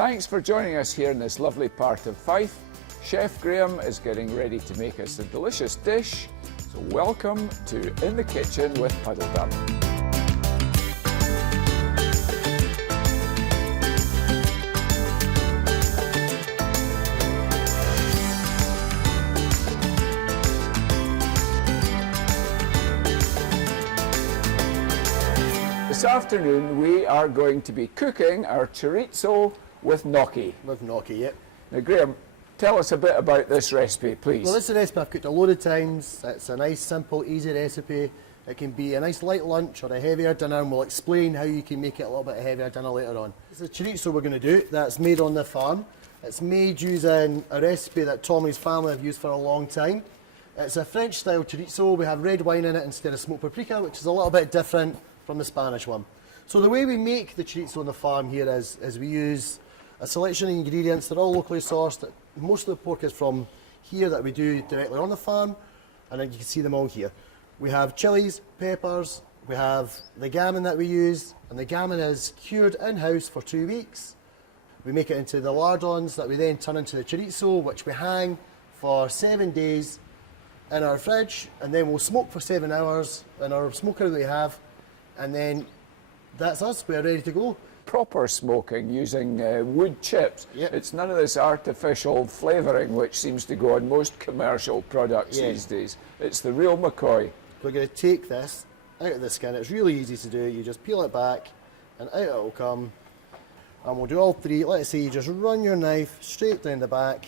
Thanks for joining us here in this lovely part of Fife. Chef Graham is getting ready to make us a delicious dish, so welcome to In the Kitchen with Puddledub. This afternoon we are going to be cooking our chorizo with gnocchi. With gnocchi, yep. Now Graham, tell us a bit about this recipe, please. Well, this is a recipe I've cooked a load of times. It's a nice, simple, easy recipe. It can be a nice light lunch or a heavier dinner, and we'll explain how you can make it a little bit of a heavier dinner later on. This is the chorizo we're going to do. That's made on the farm. It's made using a recipe that Tom and his family have used for a long time. It's a French-style chorizo. We have red wine in it instead of smoked paprika, which is a little bit different from the Spanish one. So the way we make the chorizo on the farm here is we use a selection of ingredients. They're all locally sourced. Most of the pork is from here that we do directly on the farm, and then you can see them all here. We have chilies, peppers, we have the gammon that we use, and the gammon is cured in-house for 2 weeks. We make it into the lardons that we then turn into the chorizo, which we hang for 7 days in our fridge, and then we'll smoke for 7 hours in our smoker that we have, and then that's us, we're ready to go. Proper smoking using wood chips. Yep. It's none of this artificial flavouring which seems to go on most commercial products these days. It's the real McCoy. We're going to take this out of the skin. It's really easy to do. You just peel it back and out it will come. And we'll do all three. Let's say you just run your knife straight down the back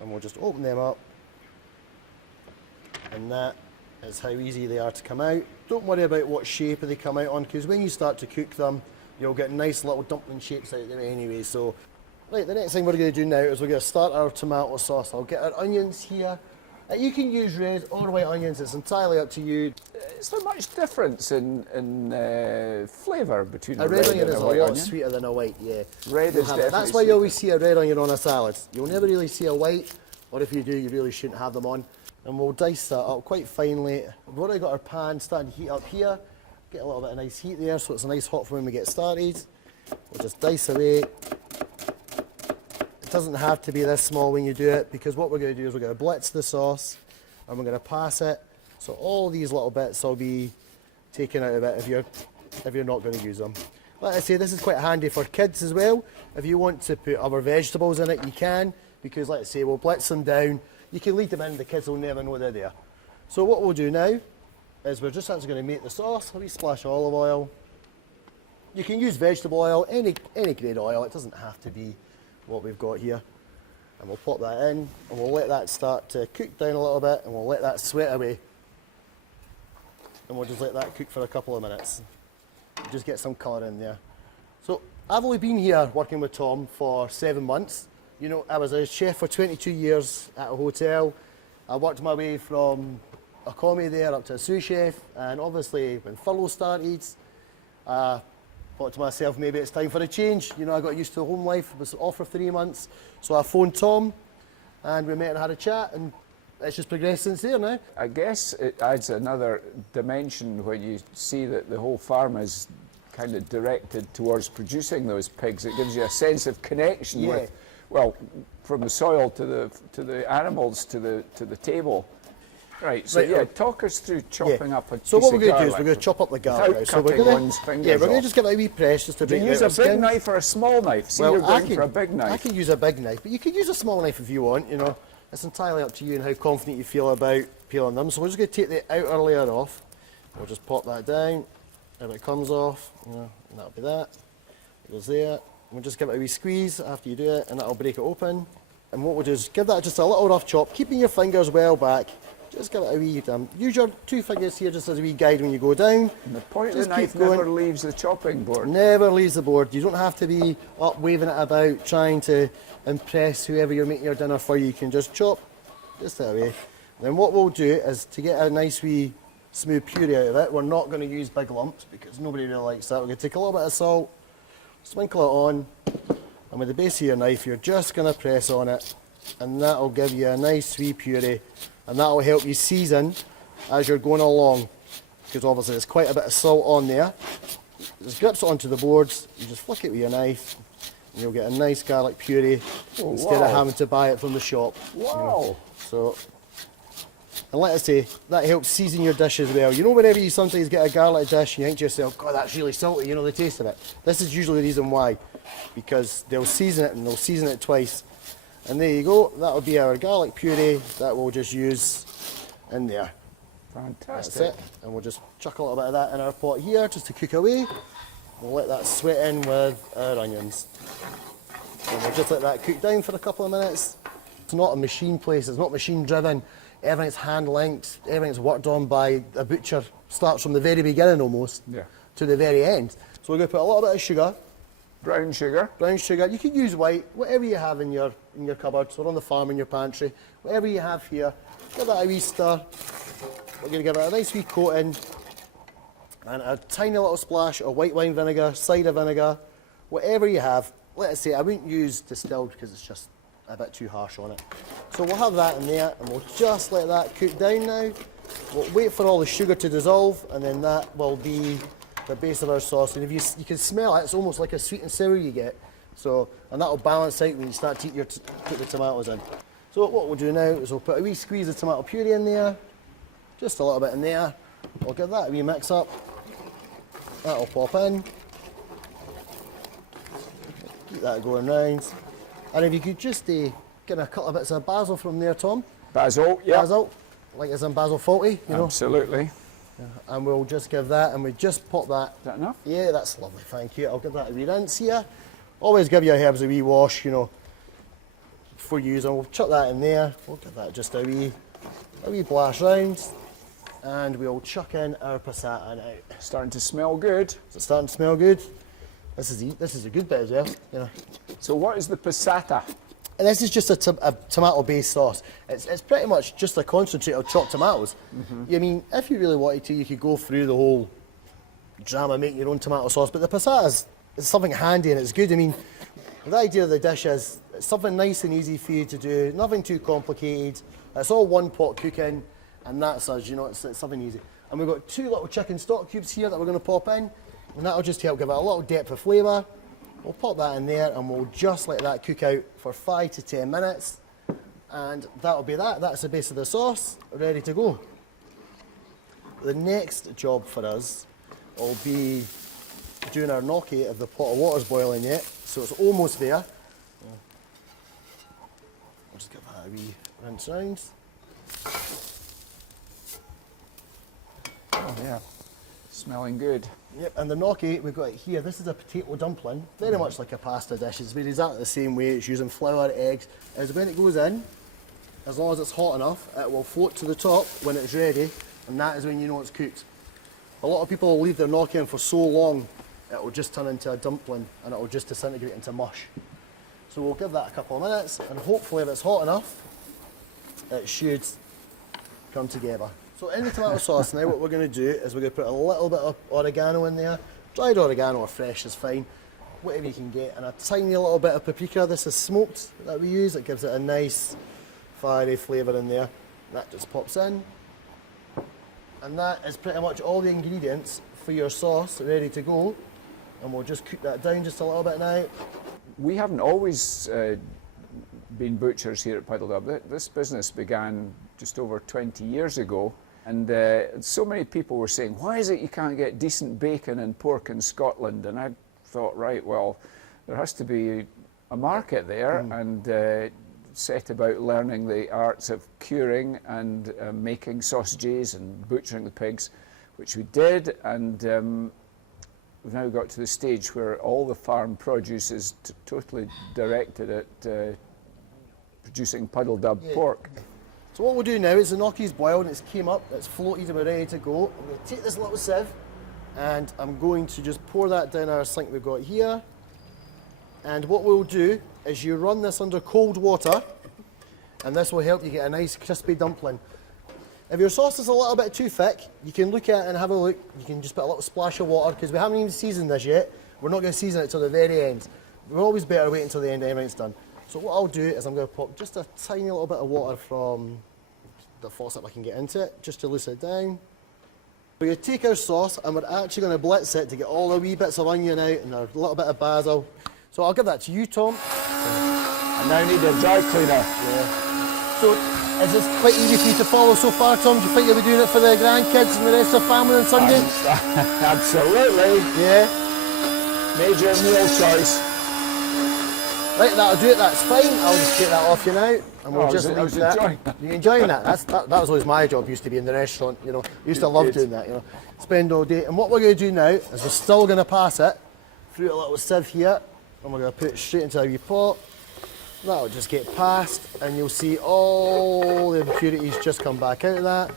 and we'll just open them up. And that is how easy they are to come out. Don't worry about what shape they come out on, because when you start to cook them, you'll get nice little dumpling shapes out of them anyway. So, right, the next thing we're going to do now is we're going to start our tomato sauce. I'll get our onions here. You can use red or white onions, it's entirely up to you. Is there much difference in flavour between a red onion and is a a white lot onion? sweeter than a white, yeah. Red is definitely That's why you always see a red onion on a salad. You'll never really see a white, or if you do, you really shouldn't have them on. And we'll dice that up quite finely. We've already got our pan starting to heat up here. Get a little bit of nice heat there, so it's nice hot for when we get started. We'll just dice away. It doesn't have to be this small when you do it, because what we're going to do is we're going to blitz the sauce and we're going to pass it. So all these little bits will be taken out of it if you're not going to use them. Like I say, this is quite handy for kids as well. If you want to put other vegetables in it, you can, because like I say, we'll blitz them down. You can leave them in, the kids will never know they're there. So what we'll do now is we're just actually going to make the sauce. A wee splash of olive oil. You can use vegetable oil, any grade oil. It doesn't have to be what we've got here. And we'll pop that in, and we'll let that start to cook down a little bit, and we'll let that sweat away. And we'll just let that cook for a couple of minutes. Just get some colour in there. So I've only been here working with Tom for 7 months. You know, I was a chef for 22 years at a hotel. I worked my way from a commie there up to a sous chef, and obviously when furlough started, I thought to myself, maybe it's time for a change. You know, I got used to home life, was off for 3 months, so I phoned Tom, and we met and had a chat, and it's just progressed since there now. I guess it adds another dimension when you see that the whole farm is kind of directed towards producing those pigs. It gives you a sense of connection with, well, from the soil to the animals to the table. Right, so yeah, talk us through chopping up a piece So what we're of going to do garlic. is we're going to chop up the garlic. Without So cutting one's fingers we're going off. to just give it a wee press just to Do break you use out a the big skins. knife or a small knife? See, you're going for a big knife. I can use a big knife, but you could use a small knife if you want, you know. It's entirely up to you and how confident you feel about peeling them. So we're just going to take the outer layer off. We'll just pop that down. If it comes off, you know, and that'll be that. It goes there. We'll just give it a wee squeeze after you do it, and that'll break it open. And what we'll do is give that just a little rough chop, keeping your fingers well back. Just give it a wee, use your 2 fingers here just as a wee guide when you go down. And the point of the knife never leaves the chopping board. Never leaves the board. You don't have to be up waving it about, trying to impress whoever you're making your dinner for. You can just chop just that way. Then what we'll do is, to get a nice wee smooth puree out of it, we're not going to use big lumps because nobody really likes that. We're going to take a little bit of salt, sprinkle it on, and with the base of your knife you're just going to press on it, and that'll give you a nice wee puree, and that'll help you season as you're going along, because obviously there's quite a bit of salt on there. It just grips it onto the boards, you just flick it with your knife, And you'll get a nice garlic puree instead of having to buy it from the shop. Wow. So, and like I say, that helps season your dish as well. You know, whenever you sometimes get a garlic dish and you think to yourself, God, that's really salty, you know the taste of it. This is usually the reason why, because they'll season it and they'll season it twice. And there you go, that'll be our garlic puree that we'll just use in there. Fantastic. That's it. And we'll just chuck a little bit of that in our pot here just to cook away. We'll let that sweat in with our onions. And we'll just let that cook down for a couple of minutes. It's not a machine place, it's not machine driven. Everything's hand linked, everything's worked on by a butcher. Starts from the very beginning almost to the very end. So we're going to put a little bit of sugar. Brown sugar. Brown sugar. You can use white, whatever you have in your cupboards or on the farm in your pantry. Whatever you have here. Give that a wee stir. We're going to give it a nice wee coating. And a tiny little splash of white wine vinegar, cider vinegar, whatever you have. Let's say I wouldn't use distilled because it's just a bit too harsh on it. So we'll have that in there and we'll just let that cook down now. We'll wait for all the sugar to dissolve and then that will be the base of our sauce. And if you can smell it, it's almost like a sweet and sour you get. So, and that'll balance out when you start to put the tomatoes in. So what we'll do now is we'll put a wee squeeze of tomato puree in there, just a little bit in there. We'll give that a wee mix up. That'll pop in. Keep that going round. And if you could just get a couple of bits of basil from there, Tom. Basil, yeah. Basil, like as in basil faulty, you know. Absolutely. And we'll just give that, and we just pop that. Is that enough? Yeah, that's lovely, thank you. I'll give that a wee rinse here. Always give your herbs a wee wash, you know, before you use them. We'll chuck that in there. We'll give that just a wee blast round. And we'll chuck in our passata now. Starting to smell good. Is it starting to smell good? This is a good bit as well, you know. So what is the passata? And this is just a tomato-based sauce. It's pretty much just a concentrate of chopped tomatoes. I mean, if you really wanted to, you could go through the whole drama making your own tomato sauce, but the passata is something handy and it's good. I mean, the idea of the dish is it's something nice and easy for you to do, nothing too complicated. It's all one pot cooking, and that's us, you know, it's something easy. And we've got 2 little chicken stock cubes here that we're going to pop in, and that'll just help give it a little depth of flavour. We'll pop that in there and we'll just let that cook out for 5 to 10 minutes. And that'll be that. That's the base of the sauce, ready to go. The next job for us will be doing our gnocchi if the pot of water's boiling yet. So it's almost there. I'll just give that a wee rinse round. Oh yeah, smelling good. Yep, and the gnocchi we've got it here. This is a potato dumpling, very much like a pasta dish. It's made exactly the same way. It's using flour, eggs. As when it goes in, as long as it's hot enough, it will float to the top when it's ready, and that is when you know it's cooked. A lot of people will leave their gnocchi in for so long, it will just turn into a dumpling and it will just disintegrate into mush. So we'll give that a couple of minutes, and hopefully if it's hot enough, it should come together. So in the tomato sauce now, what we're going to do is we're going to put a little bit of oregano in there. Dried oregano or fresh is fine, whatever you can get, and a tiny little bit of paprika. This is smoked that we use. It gives it a nice fiery flavour in there. That just pops in. And that is pretty much all the ingredients for your sauce ready to go. And we'll just cook that down just a little bit now. We haven't always been butchers here at Puddledub. This business began just over 20 years ago. And so many people were saying, why is it you can't get decent bacon and pork in Scotland? And I thought, right, well, there has to be a market there, and set about learning the arts of curing and making sausages and butchering the pigs, which we did. And we've now got to the stage where all the farm produce is totally directed at producing Puddledub pork. So what we'll do now is the gnocchi's boiled and it's came up, it's floated and we're ready to go. I'm going to take this little sieve and I'm going to just pour that down our sink we've got here. And what we'll do is you run this under cold water, and this will help you get a nice crispy dumpling. If your sauce is a little bit too thick, you can look at it and have a look. You can just put a little splash of water, because we haven't even seasoned this yet. We're not going to season it till the very end. We're always better wait until the end everything's done. So what I'll do is I'm going to pop just a tiny little bit of water from the faucet I can get into it, just to loosen it down. We're going to take our sauce and we're actually going to blitz it to get all the wee bits of onion out and a little bit of basil. So I'll give that to you, Tom. I now need a dry cleaner. So is this quite easy for you to follow so far, Tom? Do you think you'll be doing it for the grandkids and the rest of the family on Sunday? Absolutely. Yeah. Major meal choice. Right, that'll do it, that's fine. I'll just take that off you now. And we'll just leave that. enjoying that. You enjoying that? That was always my job, used to be in the restaurant, you know. Used to love Good. doing that, you know. Spend all day. And what we're going to do now is we're still going to pass it through a little sieve here. And we're going to put it straight into a wee pot. That'll just get passed and you'll see all the impurities just come back out of that.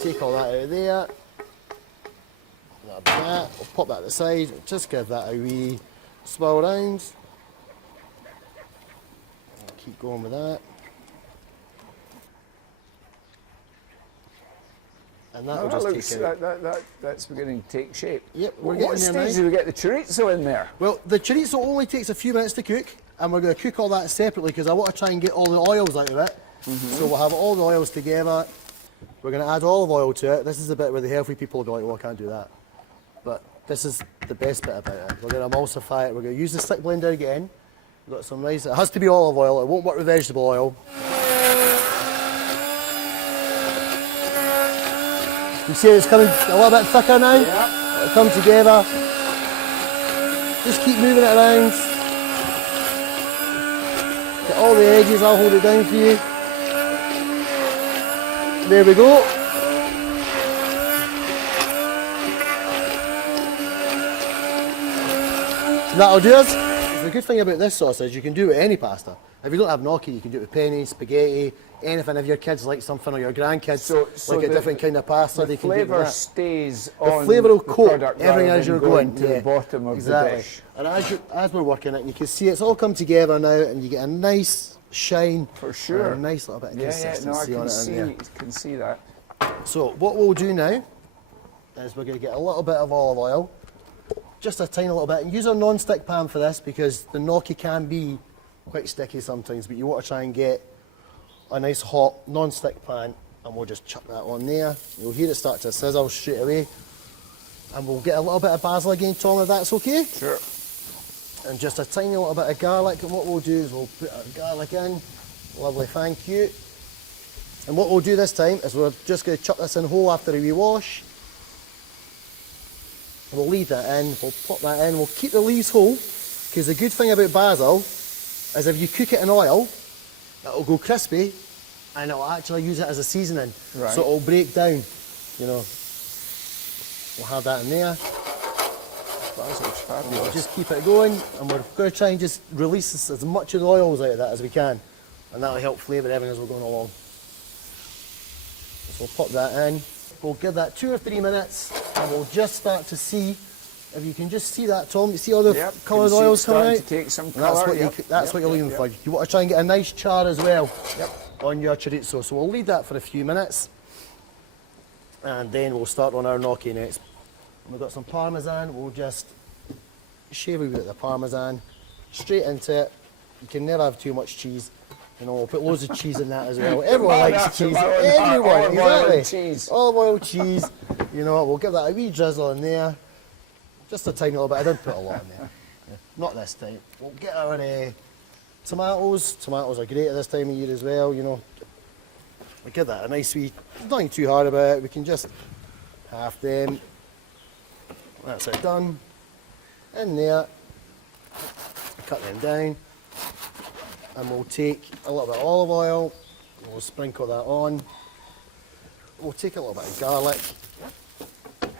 Take all that out of there. That'll be that. We'll pop that to the side. Just give that a wee swirl round. Keep going with that. And that'll That just take out. that's beginning to take shape. Yep, we're What getting there stage now. do we get the chorizo in there? Well, the chorizo only takes a few minutes to cook, and we're going to cook all that separately because I want to try and get all the oils out of it. So we'll have all the oils together. We're going to add olive oil to it. This is the bit where the healthy people will be like, well, I can't do that. But this is the best bit about it. We're going to emulsify it. We're going to use the stick blender again. We've got some nice, it has to be olive oil. It won't work with vegetable oil. You see it's coming a little bit thicker now? Yeah. It'll come together. Just keep moving it around. Get all the edges, I'll hold it down for you. There we go. That'll do us. The good thing about this sauce is you can do it with any pasta. If you don't have gnocchi, you can do it with penne, spaghetti, anything. If your kids like something or your grandkids like a different kind of pasta, they can do it with flavour that. stays The on flavour will the coat product everything rather as than you're going going. to the bottom of the dish. And as we're working it, you can see it's all come together now, and you get a nice shine. For sure. And a nice little bit of Yeah, consistency no, on it in there. can see that. So what we'll do now is we're going to get a little bit of olive oil, just a tiny little bit, and use our non-stick pan for this because the gnocchi can be quite sticky sometimes, but you want to try and get a nice hot non-stick pan, and we'll just chuck that on there. You'll hear it start to sizzle straight away, and we'll get a little bit of basil again, Tom, if that's okay. Sure. And just a tiny little bit of garlic, and what we'll do is we'll put our garlic in. Lovely, thank you. And what we'll do this time is we're just going to chuck this in whole after a wee wash. We'll leave that in, we'll pop that in, we'll keep the leaves whole, because the good thing about basil is if you cook it in oil, it'll go crispy, and it'll actually use it as a seasoning. Right. So it'll break down, you know. We'll have that in there. Basil's We'll fabulous. just keep it going, and we're going to try and just release as much of the oils out of that as we can, and that'll help flavour everything as we're going along. So we'll pop that in. We'll give that 2 or 3 minutes, and we'll just start to see, if you can just see that, Tom, you see all the Yep, coloured can see oils it's coming starting out? to take some And colour. that's what you're looking for. You want to try and get a nice char as well on your chorizo. So we'll leave that for a few minutes, and then we'll start on our gnocchi next. We've got some parmesan. We'll just shave a bit of the parmesan straight into it. You can never have too much cheese. You know, we'll put loads of cheese in that as well. Everyone likes cheese. Everyone, Olive oil and exactly. cheese. Olive oil, cheese. You know, we'll give that a wee drizzle in there. Just a tiny little bit. I didn't put a lot in there. Not this time. We'll get our tomatoes. Tomatoes are great at this time of year as well, you know. We'll give that a nice wee, nothing too hard about it. We can just half them. That's it done. In there. Cut them down. And we'll take a little bit of olive oil, and we'll sprinkle that on. We'll take a little bit of garlic,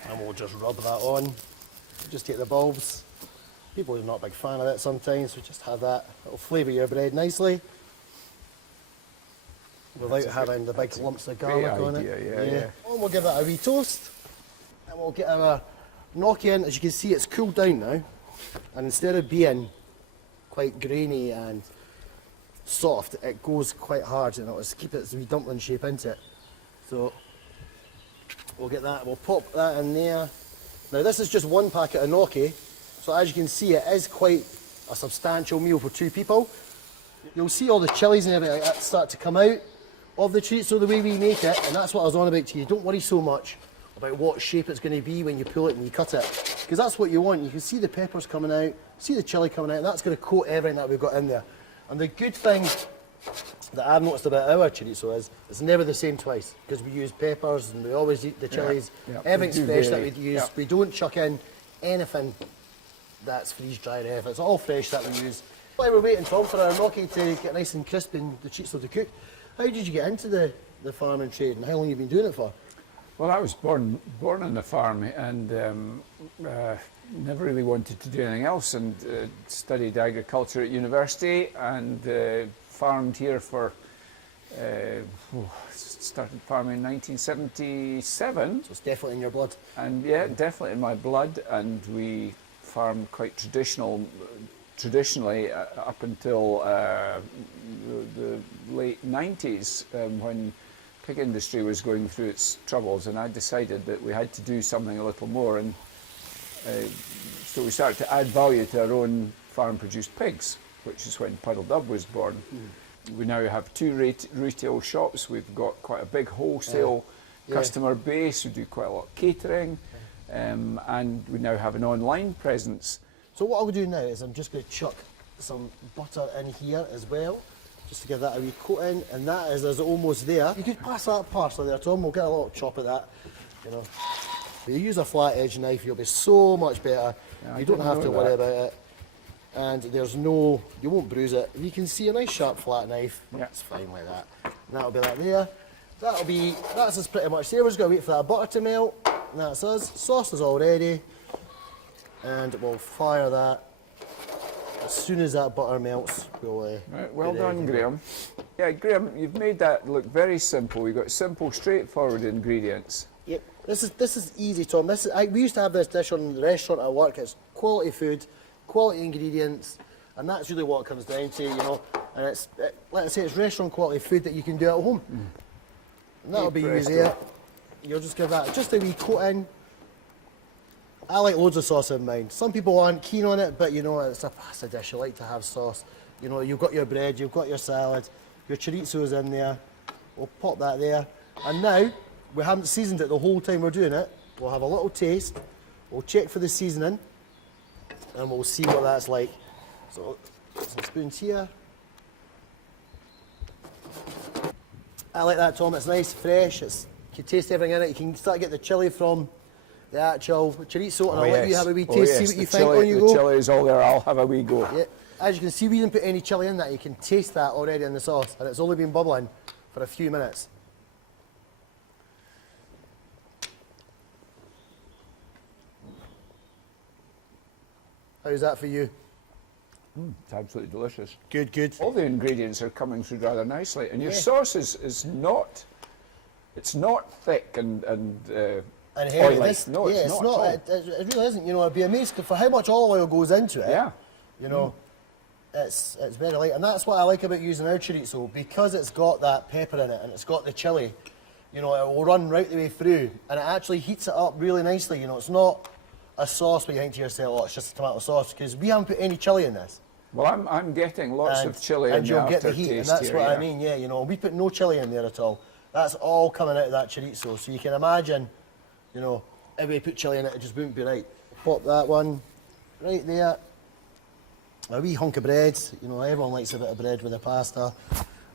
and we'll just rub that on. Just take the bulbs. People are not a big fan of it sometimes, so just have that. It'll flavour your bread nicely, without having the big lumps of garlic on it. Yeah. And we'll give that a wee toast, and we'll get our gnocchi in. As you can see, it's cooled down now, and instead of being quite grainy and soft, it goes quite hard, and it'll keep its wee dumpling shape into it. So we'll get that, we'll pop that in there. Now this is just one packet of gnocchi, so as you can see it is quite a substantial meal for 2 people. You'll see all the chilies and everything like that start to come out of the chorizo the way we make it, and that's what I was on about to you. Don't worry so much about what shape it's going to be when you pull it and you cut it, because that's what you want. You can see the peppers coming out, see the chilli coming out, and that's going to coat everything that we've got in there. And the good thing that I've noticed about our chorizo is it's never the same twice, because we use peppers and we always eat the chilies. Everything's fresh that we use. We don't chuck in anything that's freeze-dried. It's all fresh that we use. While we're waiting, Tom, for our gnocchi to get nice and crisp and the chorizo to cook, how did you get into the farming trade, and how long have you been doing it for? Well, I was born on the farm and never really wanted to do anything else, and studied agriculture at university and farmed here for, started farming in 1977. So it's definitely in your blood. And yeah, definitely in my blood, and we farmed quite traditionally up until the late 90s when pig industry was going through its troubles, and I decided that we had to do something a little more, and so we started to add value to our own farm-produced pigs, which is when Puddledub was born. We now have 2 retail shops. We've got quite a big wholesale customer base. We do quite a lot of catering, and we now have an online presence. So what I'll do now is I'm just going to chuck some butter in here as well, just to give that a wee coat in, and that is almost there. You could pass that parsley there, Tom. We'll get a little chop of that, you know. If you use a flat edge knife, you'll be so much better. Yeah, you don't have to worry about it. And there's no, you won't bruise it. If you can see a nice sharp flat knife, it's fine like that. And that'll be like there. That's us pretty much there. We're just going to wait for that butter to melt. And that's us. Sauce is all ready. And we'll fire that. As soon as that butter melts, we'll... Right, well done, Graham. Yeah, Graham, you've made that look very simple. You've got simple, straightforward ingredients. Yep. This is easy, Tom. We used to have this dish on the restaurant at work. It's quality food, quality ingredients, and that's really what it comes down to, you know. And let's say it's restaurant quality food that you can do at home. And that'll be easy. You'll just give that just a wee coat in. I like loads of sauce in mine. Some people aren't keen on it, but you know, it's a pasta dish. You like to have sauce. You know, you've got your bread, you've got your salad, your chorizo's in there. We'll pop that there. And now, we haven't seasoned it the whole time we're doing it. We'll have a little taste. We'll check for the seasoning, and we'll see what that's like. So, some spoons here. I like that, Tom. It's nice, fresh. You can taste everything in it. You can start to get the chilli from the actual chorizo, and I'll let you have a wee taste, see what you think when you go. The chilli is all there. I'll have a wee go. Yeah. As you can see, we didn't put any chilli in that. You can taste that already in the sauce, and it's only been bubbling for a few minutes. How's that for you? It's absolutely delicious. Good, good. All the ingredients are coming through rather nicely, and your sauce is not, it's not thick and heavy. oily. It's not. It really isn't. You know, I'd be amazed for how much olive oil goes into it. Yeah. You know, it's very light, and that's what I like about using our chorizo, because it's got that pepper in it and it's got the chilli. You know, it will run right the way through, and it actually heats it up really nicely. You know, it's not a sauce where you think to yourself, oh, it's just a tomato sauce, because we haven't put any chilli in this. Well, I'm getting lots of chilli in the you'll get the heat, and that's here, what I mean. Yeah, you know, we put no chilli in there at all. That's all coming out of that chorizo. So you can imagine, you know, if we put chilli in it, it just wouldn't be right. Pop that one right there. A wee hunk of bread. You know, everyone likes a bit of bread with the pasta.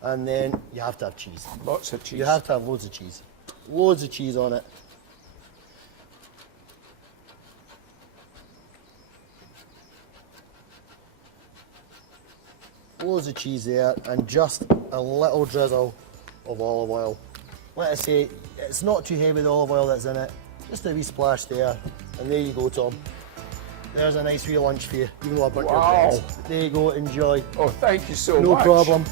And then you have to have cheese. Lots of cheese. You have to have loads of cheese. Loads of cheese on it. Loads of cheese there, and just a little drizzle of olive oil. Let us say, it's not too heavy, the olive oil that's in it. Just a wee splash there, and there you go, Tom. There's a nice wee lunch for you, even though I burnt your bread. There you go, enjoy. Oh, thank you so much. No problem.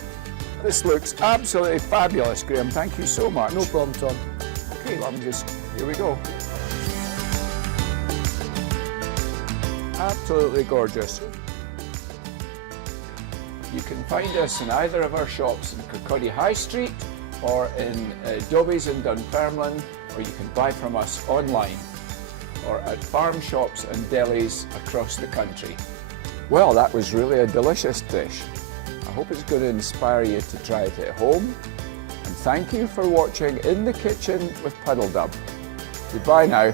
This looks absolutely fabulous, Graham. Thank you so much. No problem, Tom. Okay, well, here we go. Absolutely gorgeous. You can find us in either of our shops in Kirkcaldy High Street or in Dobbie's in Dunfermline, or you can buy from us online or at farm shops and delis across the country. Well, that was really a delicious dish. I hope it's going to inspire you to try it at home. And thank you for watching In the Kitchen with Puddledub. Goodbye now.